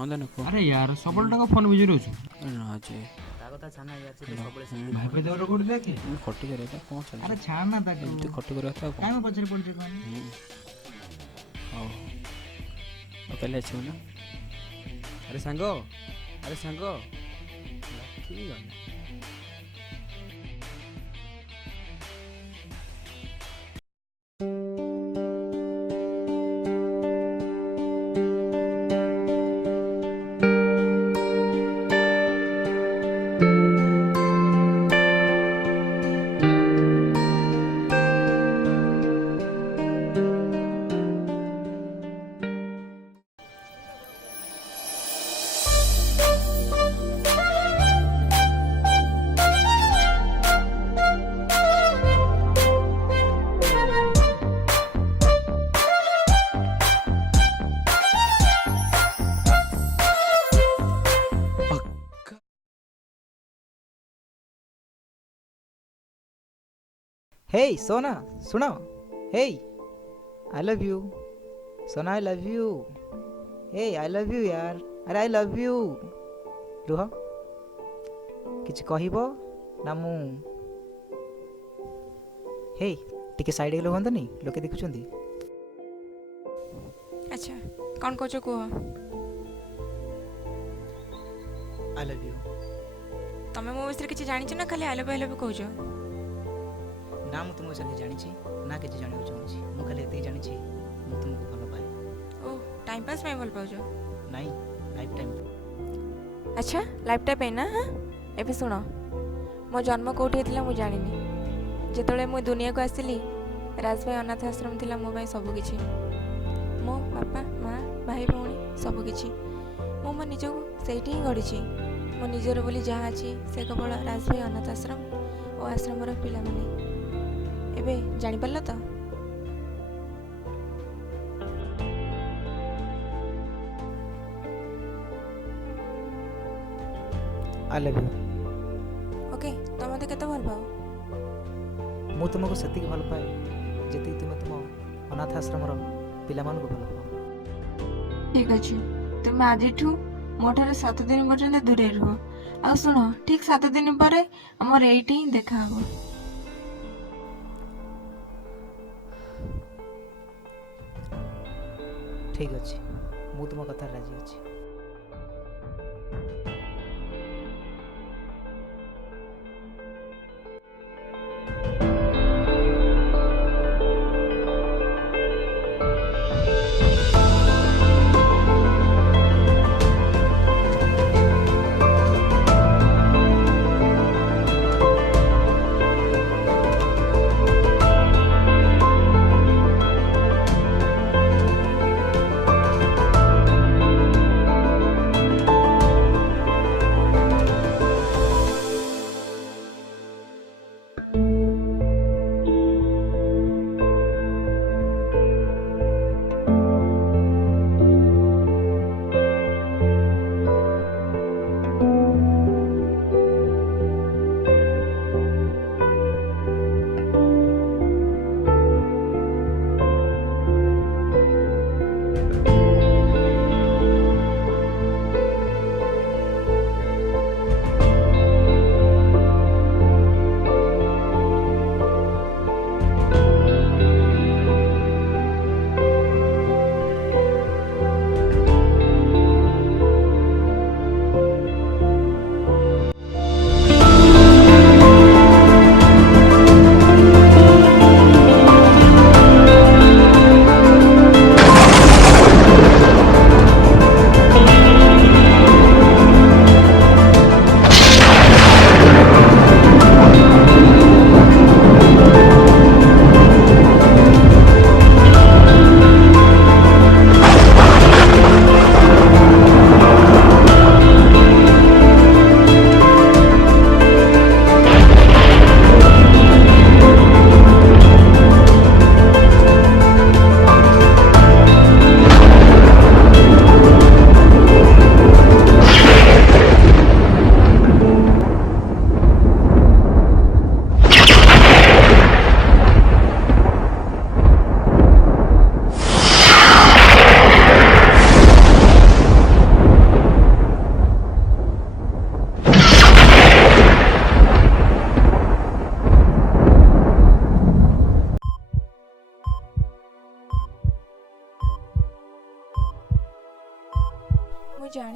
हाँ देना को अरे यार सबल टाका फोन बिजी रहछु ना जे ତା କଥା ଛାଡନା ୟାର ସେ ତ ସବୁବେଳେ ସେମିତି ଭାଇ ଦେवर କୋଠି ଦେଖେ मैं खट्टी करे था कौन चल अरे छाड़ ना ताकू एमती खट्टी करे था काहे में पछरे पड़ जे हां पहले अच्छे हो ना अरे सांग ठीक है हे सोना सुनो हे आई लव यू सोना I love you hey I love you यार अरे आई लव यू रुह किछ कहबो ना मु हे टिके साइड गेलो हंतनी लोके देखुचंदी अच्छा कौन कह कह आई लव यू तमें मो विषय किसी जानी ना खाली आइलव आइलव कह ना मु तुम विषय जानी ना किसी जाना चाहूँगी मु खाली एत जानी मु तुमको भल पाए ओ टाइम पास में भल पाउछ नहीं लाइफ टाइम अच्छा लाइफ टाइम पे ना हाँ एबे सुन मो जन्म कौटी होता मुझे जानी जिते मुझे दुनिया को आसली राज भाई अनाथ आश्रम थिला मो भाई सबकि मो बापा माँ भाई भौणी सबकि मो मो निजक से ही गढ़ी मो निजर बोली जहाँ अच्छी से केवल राज भाई अनाथ आश्रम और आश्रमर पिला माने एबे जानी पारल तो आई लव यू ओके तुम मत केते भल पाओ मु तुमको सेतिक भल पाए जति तुम तुम अनाथ आश्रमर पिला मानक भल पाओ ठीक अच्छे तुम आज मोटर 7 दिन पर्यंत दूरे रुह आ शुण ठीक 7 दिन पर आमर एटी ही देखा हम ठीक अच्छे मु तुम कथा राजी अच्छी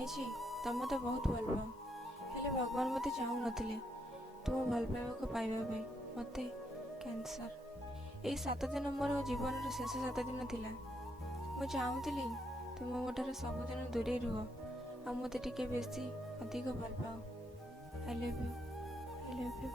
ଜାଣିଛି ତମେ ମୋତେ ବହୁତ ଭଲ ପାଅ, ହେଲେ ଭଗବାନ ମୋତେ ଚାହୁଁନଥିଲେ ତୁମ ଭଲ ପାଇବାକୁ ପାଇବା ପାଇଁ। ମୋତେ କ୍ୟାନ୍ସର। ଏଇ 7 ଦିନ ମୋର ଜୀବନର ଶେଷ 7 ଦିନ ଥିଲା। ମୁଁ ଚାହୁଁଥିଲି ତୁମ ମୋଠାରୁ ସବୁଦିନ ଦୂରେଇ ରୁହ ଆଉ ମୋତେ ଟିକେ ବେଶୀ ଅଧିକ ଭଲ ପାଅ। I love you, I love you.